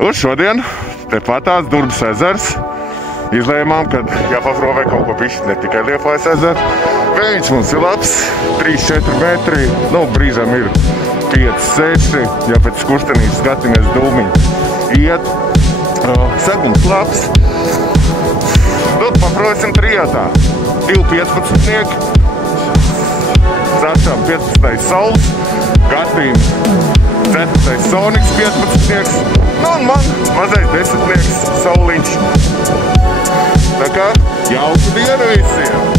Uz šodien tepatās Durbas ezers. Izlēmām, ka jāpaprovē kaut ko pišķi, ne tikai Liepājas ezeru. Vējš mums ir labs, 3-4 metri, nu brīžam ir 5-6, ja pēc kurstenīs skatāmies dūmiņu iet. Segums labs. Nu, paprovēsim trijotā. 2 15-nieki, Začām 15. Sauls, Gatīm 4. Soniks 15-nieks, nu un man mazais 10-nieks Sauliņš. Tā kā jauku dienu visiem!